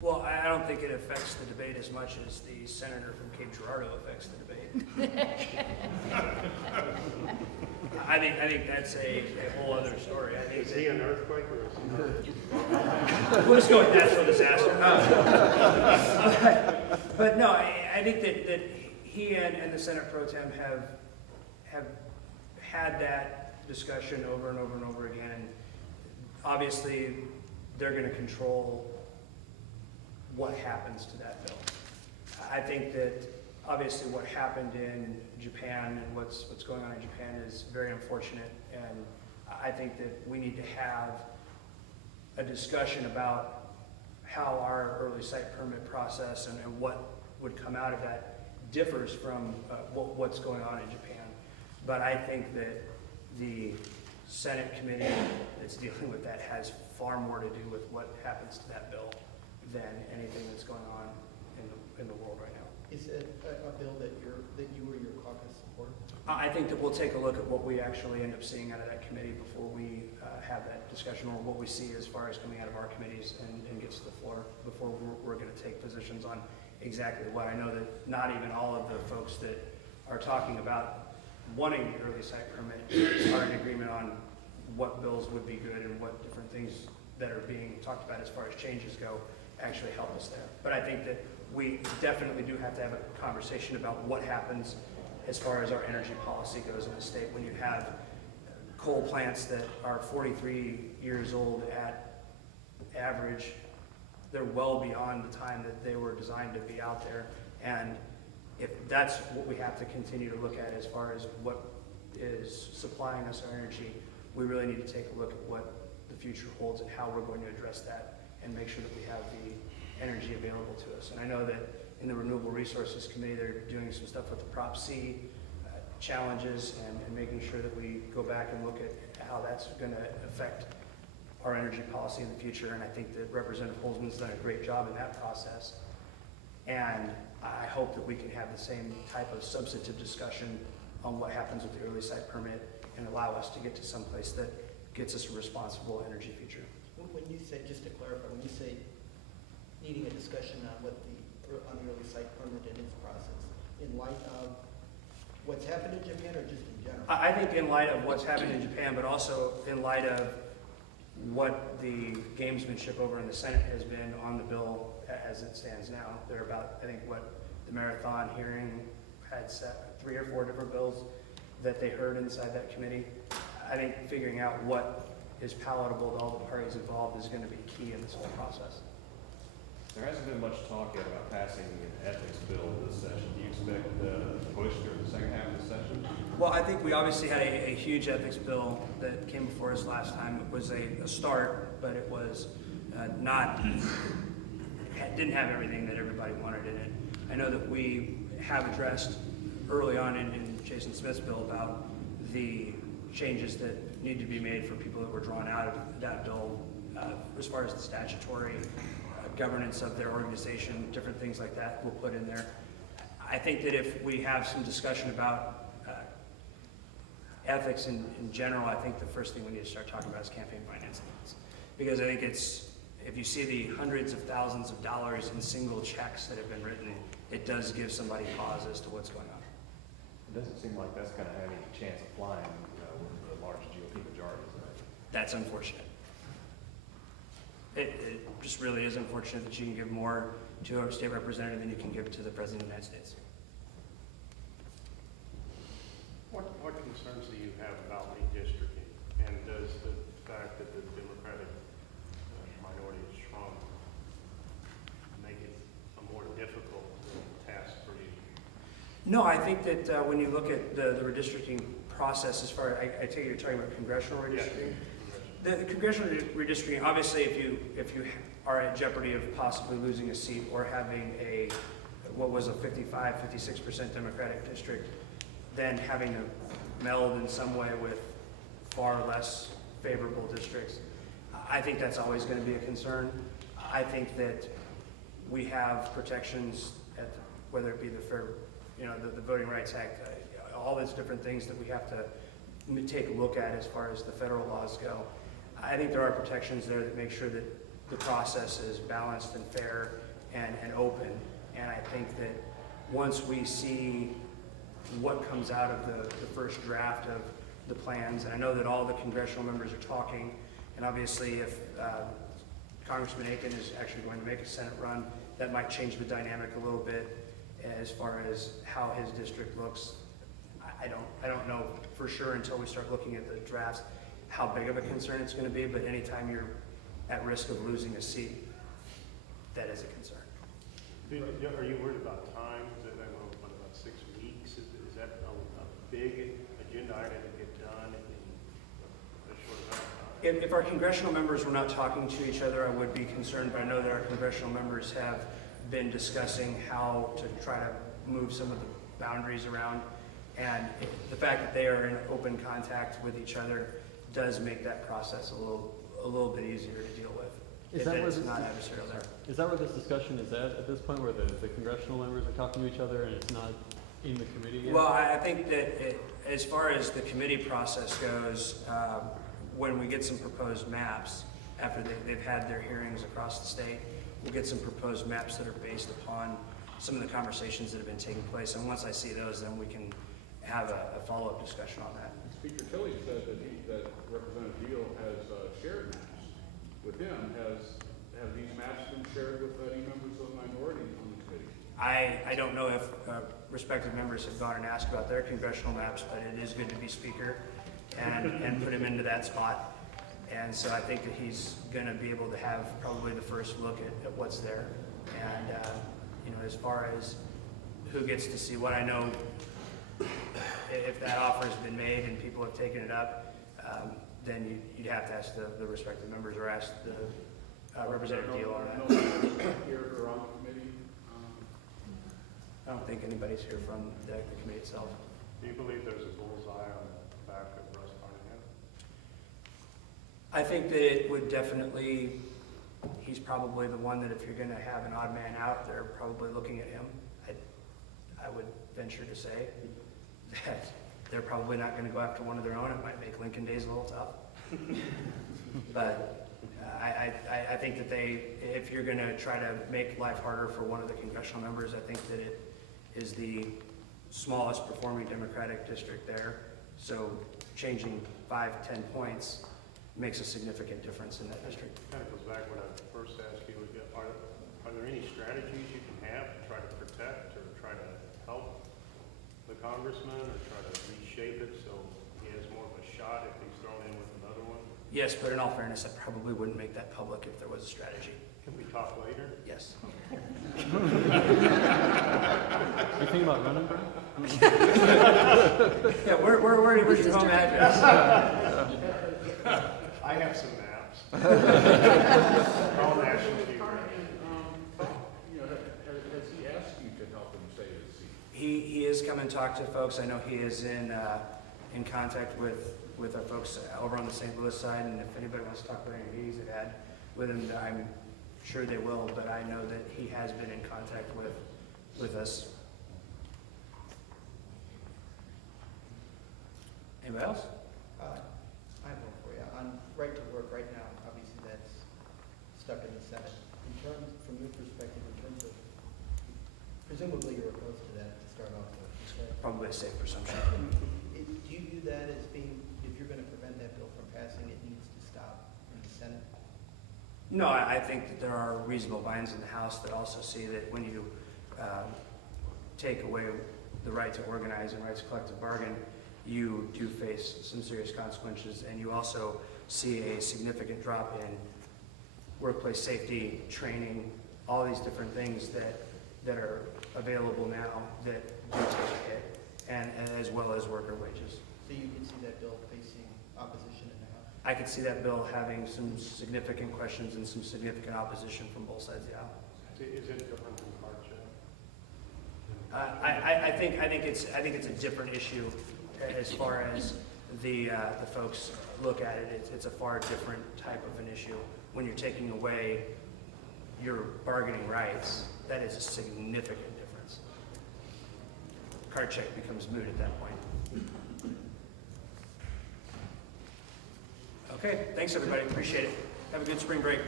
Well, I don't think it affects the debate as much as the senator from Cape Girardeau affects the debate. I think that's a whole other story. I think Is he an earthquake or is he? we'll just go with natural disaster. But no, I think that he and the Senate Pro Tem have had that discussion over and over and over again. And obviously, they're going to control what happens to that bill. I think that obviously what happened in Japan and what's going on in Japan is very unfortunate, and I think that we need to have a discussion about how our early site permit process and what would come out of that differs from what's going on in Japan. But I think that the Senate committee that's dealing with that has far more to do with what happens to that bill than anything that's going on in the world right now. Is it a bill that you or your caucus support? I think that we'll take a look at what we actually end up seeing out of that committee before we have that discussion, or what we see as far as coming out of our committees and gets to the floor before we're going to take positions on exactly what. I know that not even all of the folks that are talking about wanting the early site permit are in agreement on what bills would be good and what different things that are being talked about as far as changes go actually help us there. But I think that we definitely do have to have a conversation about what happens as far as our energy policy goes in the state when you have coal plants that are 43 years old at average. They're well beyond the time that they were designed to be out there. And if that's what we have to continue to look at as far as what is supplying us our energy, we really need to take a look at what the future holds and how we're going to address that and make sure that we have the energy available to us. And I know that in the Renewable Resources Committee, they're doing some stuff with the Prop C challenges and making sure that we go back and look at how that's going to affect our energy policy in the future. And I think that Representative Holzman's done a great job in that process. And I hope that we can have the same type of substantive discussion on what happens with the early site permit and allow us to get to some place that gets us a responsible energy future. When you say, just to clarify, when you say needing a discussion on the early site permit and its process, in light of what's happened in Japan or just in general? I think in light of what's happened in Japan, but also in light of what the gamesmanship over in the Senate has been on the bill as it stands now. There are about, I think, what the marathon hearing had set 3 or 4 different bills that they heard inside that committee. I think figuring out what is palatable to all the parties involved is going to be key in this whole process. There hasn't been much talk yet about passing an ethics bill this session. Do you expect the push during the second half of the session? Well, I think we obviously had a huge ethics bill that came before us last time. It was a start, but it was didn't have everything that everybody wanted in it. I know that we have addressed early on in Jason Smith's bill about the changes that need to be made for people that were drawn out of that bill as far as the statutory governance of their organization, different things like that we'll put in there. I think that if we have some discussion about ethics in general, I think the first thing we need to start talking about is campaign finance loans. Because I think if you see the hundreds of thousands of dollars in single checks that have been written, it does give somebody pause as to what's going on. It doesn't seem like that's going to have any chance of flying with the large GOP majority. That's unfortunate. It just really is unfortunate that you can give more to a state representative than you can give to the President of the United States. What concerns do you have about redistricting? And does the fact that the Democratic minority is strong make it a more difficult task for you? No, I think that when you look at the redistricting process, as far I take it you're talking about congressional redistricting. Yes. The congressional redistricting, obviously, if you are at jeopardy of possibly losing a seat or having what was a 55, 56% Democratic district, then having to meld in some way with far less favorable districts, I think that's always going to be a concern. I think that we have protections whether it be the Voting Rights Act, all those different things that we have to take a look at as far as the federal laws go. I think there are protections there that make sure that the process is balanced and fair and open. And I think that once we see what comes out of the first draft of the plans, and I know that all the congressional members are talking, and obviously if Congressman Aiken is actually going to make a Senate run, that might change the dynamic a little bit as far as how his district looks. I don't know for sure until we start looking at the drafts how big of a concern it's going to be, but anytime you're at risk of losing a seat, that is a concern. Are you worried about time? Is it, I don't know, about 6 weeks? Is that a big agenda item to get done in a short amount of time? If our congressional members were not talking to each other, I would be concerned, but I know that our congressional members have been discussing how to try to move some of the boundaries around. And the fact that they are in open contact with each other does make that process a little bit easier to deal with. Is If that where it's this not is- adversarial there. Is that where this discussion is at this point, where the congressional members are talking to each other and it's not in the committee yet? Well, I think that as far as the committee process goes, when we get some proposed maps, after they've had their hearings across the state, we'll get some proposed maps that are based upon some of the conversations that have been taking place. And once I see those, then we can have a follow-up discussion on that. Speaker Tilley said that Representative Deal has shared maps with him. Have these maps been shared with any members of the minority on the committee? I don't know if respective members have gone and asked about their congressional maps, but it is good to be speaker and put him into that spot. And so I think that he's going to be able to have probably the first look at what's there. And, as far as who gets to see what, I know if that offer has been made and people have taken it up, then you'd have to ask the respective members or ask the Representative Deal on that. No members here or on the committee? I don't think anybody's here from the committee itself. Do you believe there's a bullseye on the back of Russ Carnahan? I think that it would definitely, he's probably the one that if you're going to have an odd man out, they're probably looking at him. I would venture to say that they're probably not going to go after one of their own. It might make Lincoln days a little tough. But I think that if you're going to try to make life harder for one of the congressional members, I think that it is the smallest performing Democratic district there. So changing 5-10 points makes a significant difference in that district. Kind of goes back to what I first asked you, are there any strategies you can have to try to protect or try to help the congressman or try to reshape it so he has more of a shot if he's thrown in with another one? Yes, but in all fairness, I probably wouldn't make that public if there was a strategy. Can we talk later? Yes. You think about running, Brian? Yeah, where's your home address? I have some maps. All national TV. Has he asked you to help him stay his seat? He has come and talked to folks. I know he is in contact with our folks over on the St. Louis side, and if anybody wants to talk about any meetings they've had with him, I'm sure they will, but I know that he has been in contact with us. Anybody else? I have one for you. On right to work right now, obviously that's stuck in the Senate. From your perspective, in terms of, presumably you're opposed to that to start off with, correct? Probably a safe presumption. Do you view that as being, if you're going to prevent that bill from passing, it needs to stop in the Senate? No, I think that there are reasonable minds in the House that also see that when you take away the right to organize and rights to collective bargain, you do face some serious consequences, and you also see a significant drop in workplace safety, training, all these different things that are available now that do take a hit, and as well as worker wages. So you can see that bill facing opposition in the House? I could see that bill having some significant questions and some significant opposition from both sides of the aisle. Is it different from hardship? I think it's a different issue as far as the folks look at it. It's a far different type of an issue. When you're taking away your bargaining rights, that is a significant difference. Card check becomes moot at that point. Okay, thanks everybody, appreciate it. Have a good spring break.